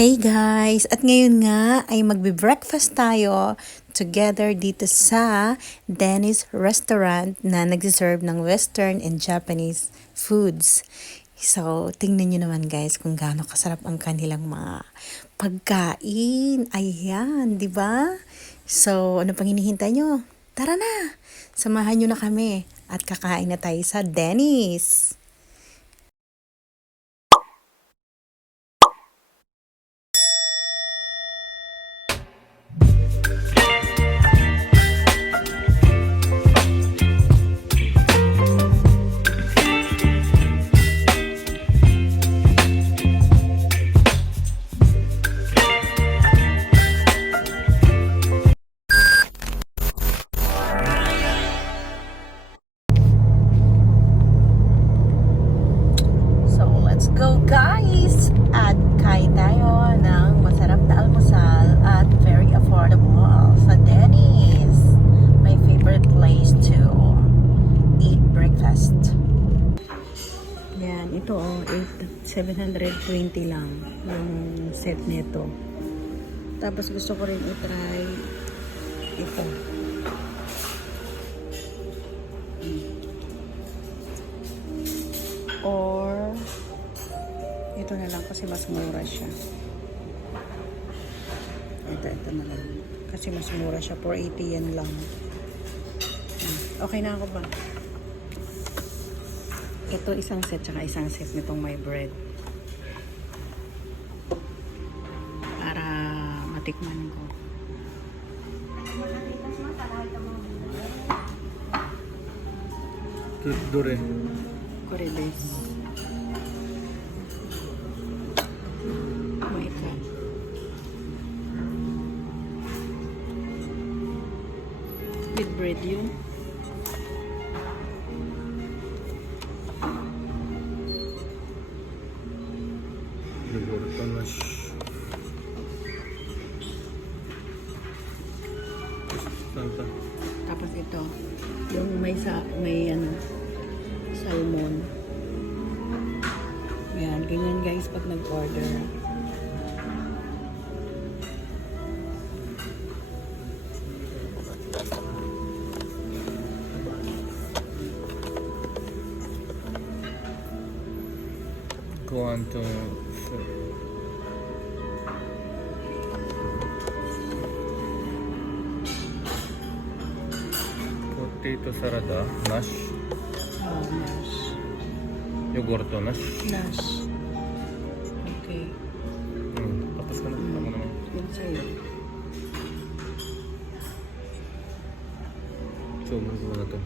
Hey guys! At ngayon nga ay magbe-breakfast tayo together dito sa Denny's Restaurant na nagsiserve ng Western and Japanese foods. So, tingnan nyo naman guys kung gaano kasarap ang kanilang mga pagkain. Ayan, di ba? So, ano pang hinihintay nyo? Tara na! Samahan nyo na kami at kakain na tayo sa Denny's. Go guys! At kain tayo ng masarap na almusal at very affordable sa Denny's. My favorite place to eat breakfast. Yan, ito 720 lang yung set nito. Tapos gusto ko rin i-try ito. Or ito na lang kasi mas mura siya. Ito na lang. Kasi mas mura siya. 480 yan lang. Okay na ako ba? Ito isang set tsaka isang set nitong my bread. Para matikman ko. Dore. Koredes. With bread yun. Nagurtanas. Santa. Tapos ito, yung may salmon. Yan, ganyan guys pag nag-order. Quanto potato sarada, nash, Nash. yogurto nash. Nash. Okay. Tapos ka na. Ako naman. Yun sa'yo. So, magawa na to.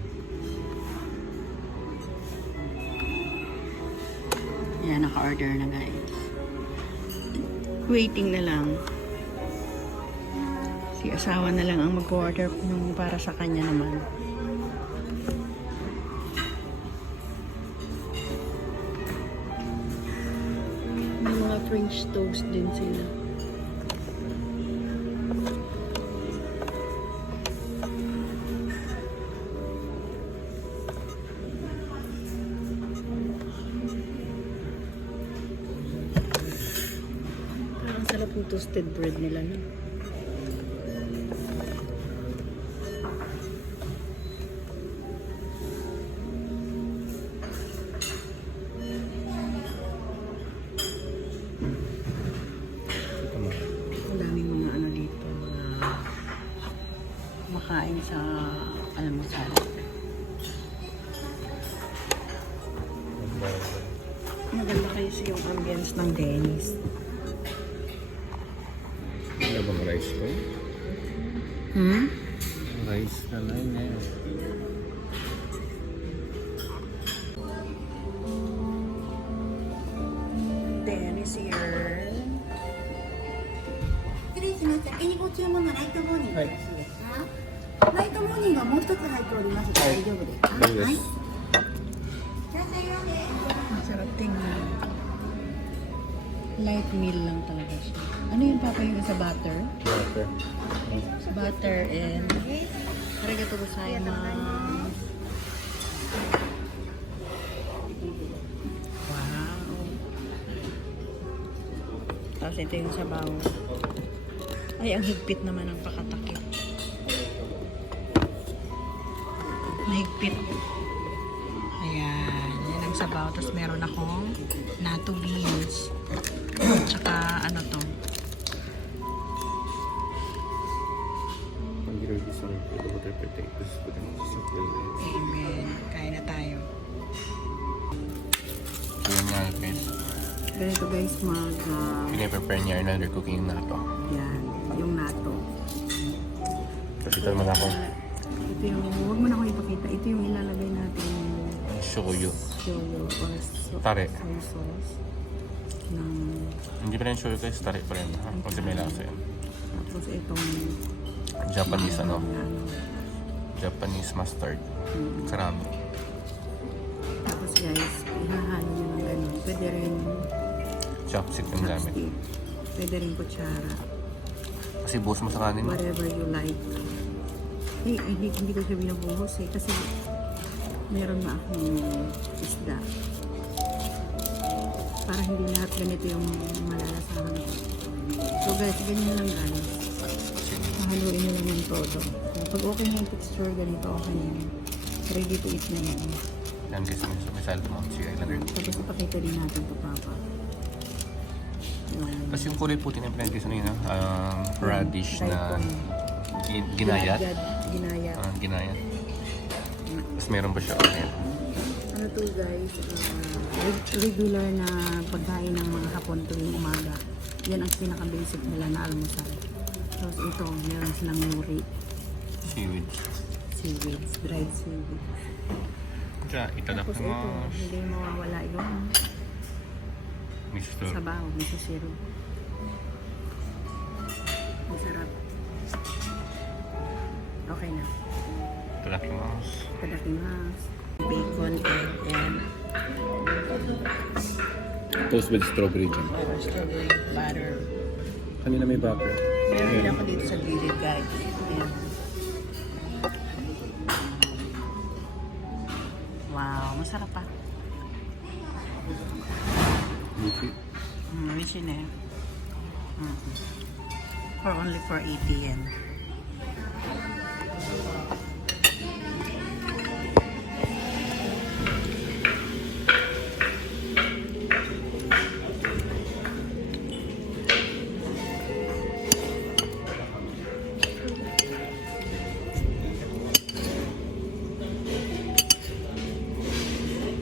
Yan, naka-order na guys. Waiting na lang. Si asawa na lang ang mag-order nung para sa kanya naman. May mga French toast din sila. Ang sarap ng toasted bread nila, no? Ito mo. Ang daming mga ano dito, mga makain sa almusal. Maganda kasi yung ambience ng Denny's. Ano bang rice ko? Rice na na yun eh. Denny's here. 失礼します。先にご注文のライトモーニングよろしいですか？ライトモーニングはもう一つ入っておりますが、大丈夫ですか？大丈夫です。はい。いらっしゃいませ。 Masarap tingnan. Light meal lang talaga siya. Ano yung papa yung sa butter? Butter. Butter and arigatou gozaimasu. Wow. Tapos ito yung sabaw. Ay, ang higpit naman ang pakatakip. Mahigpit. Ayan. Yan ang sabaw. Tapos meron akong natto beans. Tsaka ano to. Pag ginagawa sa butter potatoes, pwede mo sa playlist. Amen. Kain na tayo. So yun nga guys, Ganito guys, pinaprepare niya another cooking na to. yan, yung natto. Tapos ito naman ako, Ito yung, huwag mo na akong ipakita. Ito yung ilalagay natin shoyu. shoyu or Tare. soy sauce. Ng, Hindi pa rin shoyu guys, tari pa rin. Ha? Kasi may lasa yan. tapos itong Japanese ano, ano, Japanese mustard. Karami. tapos guys, ihahalo nyo ng ganun. Pwede rin Chopstick yung gamit. chopstick. Pwede rin kutsara. Kasi buhos mo sa kanin. Whatever you like. Eh, hindi ko siya binubuhos eh. Kasi meron na akong isda. Para hindi lahat ganito yung malalasahan ko. So guys, ganyan lang guys. Mahaluin nyo lang yung todo. So, pag okay na yung texture, ganito okay na yun. Ready to eat na yun. Yan guys, may salad mo. Sige, ilalagay. Tapos ipakita din natin ito, Papa. Yung Kasi yung kulay puti na yung pinag ano yun, radish na ginayat. Ginayat. Ginayat. Tapos meron pa siya. Ayan. Ano to guys, regular na pagkain ng mga Hapon tuwing umaga. Yan ang pinaka-basic nila na almusal. Tapos ito, meron silang nori, Seaweed. seaweeds, dried seaweed. Kaya itadak Tapos mo. ito, hindi mawawala yung Mister. sabaw, miso siro. Masarap. Okay na. Itadak mo. Padakimasu. Bacon, egg, and Toast with strawberry jam. strawberry butter. Kanina may butter. Meron din ako dito sa gilid, guys. Ayan. Wow, masarap pa. Beefy. Rich yun eh. For only 480 yen.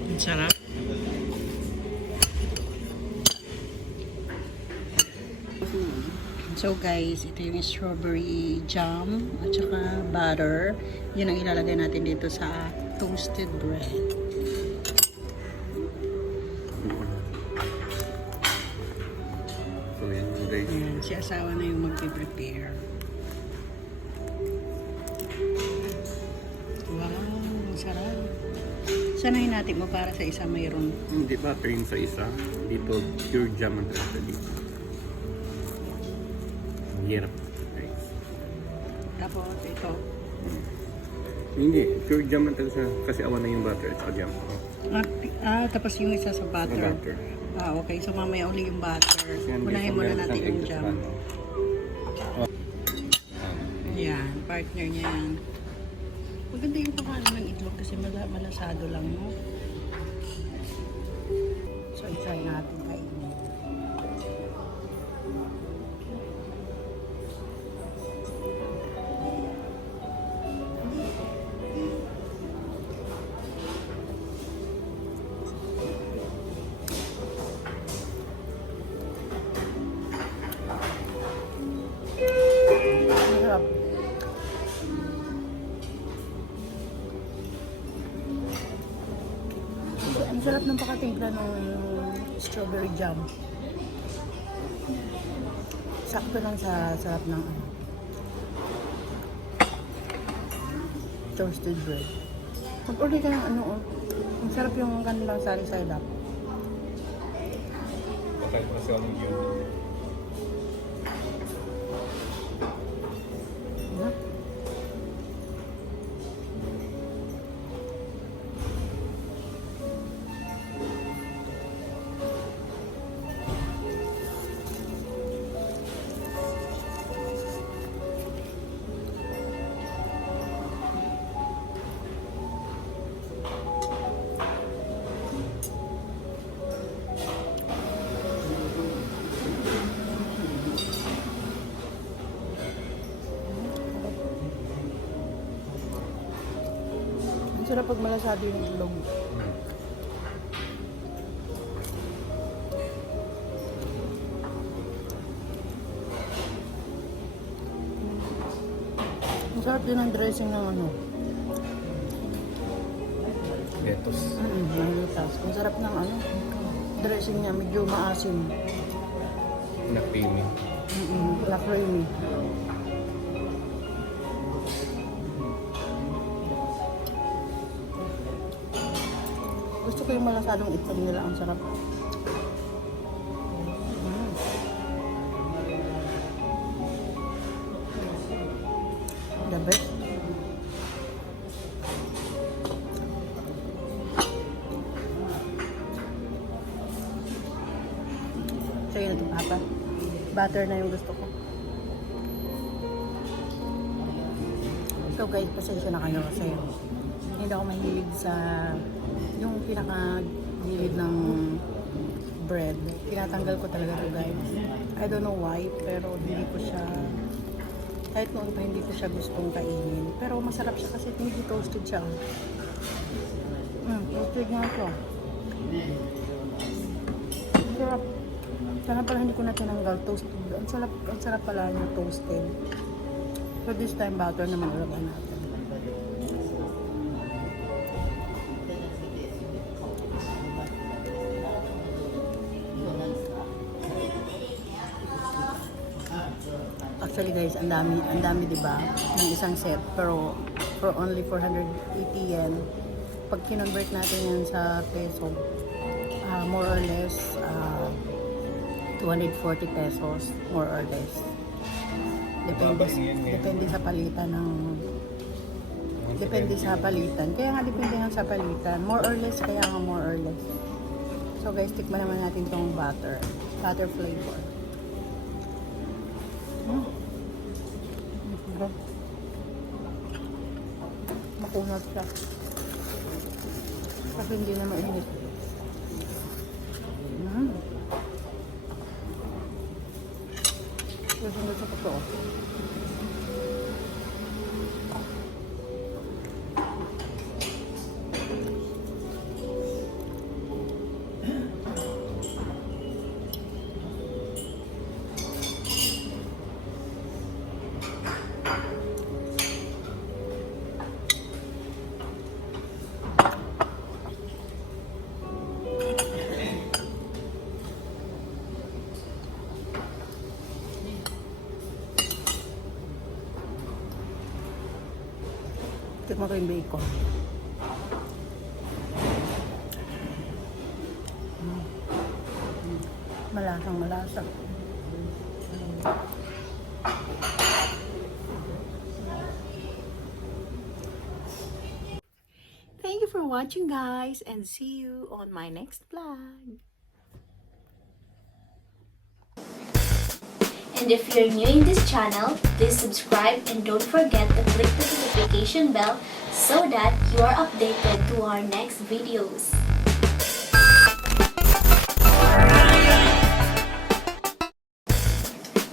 Ang sarap. So guys, ito yung strawberry jam at saka butter. Yun ang ilalagay natin dito sa toasted bread. So yan guys. Ayan, si asawa na yung mag-prepare. Wow, ang sarap. Sanayin natin mo para sa isa mayroon. Hindi butter yung sa isa. Dito pure jam ang talaga dito. Ang hirap. Guys. Tapos ito. Hindi, pure jam ang talaga kasi awan na yung butter at saka jam. Tapos yung isa sa Ang butter. butter. Okay. So mamaya uli yung butter. Yan, Unahin guys, muna meron natin siyang yung egg jam. at ano. Yan, partner niya yan. Maganda yung pakain ng itlog kasi malasado lang, no? So, i-try natin kainin. Masarap. Ang sarap ng pakatimpla ng strawberry jam. Sakto lang sa sarap ng toasted bread. Mag-order ka ng ano, ang sarap yung kanilang sari-sari up. Bakit mo siya ng yun? Diba? Masarap pag malasado yung itlog. Masarap din ang dressing ng ano. Lettuce. Ng lutas. Masarap ng ano. Dressing niya medyo maasim. Na creamy. La creamy. Gusto ko yung malasadong itlog nila. Ang sarap. The best. Sa'yo na ito, Papa. Butter na yung gusto ko. So guys, pasensya na kayo kasi hindi ako mahilig sa yung pinaka-gilid ng bread. Tinatanggal ko talaga ito, guys. I don't know why, pero hindi ko siya, kahit noon pa hindi ko siya gustong kainin. Pero masarap siya kasi hindi toasted siya. Toasted nga ito. Sarap. Sana pala hindi ko na tinanggal. Toasted. Ang sarap pala yung toasted. So this time butter naman ulagyan natin. Actually guys, ang dami 'di ba ng isang set, pero for only 480 yen. Pag kinonvert natin yan sa peso, more or less 240 pesos, more or less. Depende sa palitan ng Kaya nga depende nga sa palitan. More or less, kaya nga more or less. So guys, tikman naman natin tong butter flavor. Makunat siya. Kasi hindi na mainit. Gusto ko ito. Tikman ko yung bacon. Malasang malasa. Thank you for watching, guys, and see you on my next vlog. And if you're new in this channel, please subscribe and don't forget to click the notification bell so that you are updated to our next videos.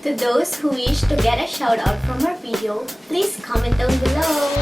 To those who wish to get a shout out from our video, please comment down below.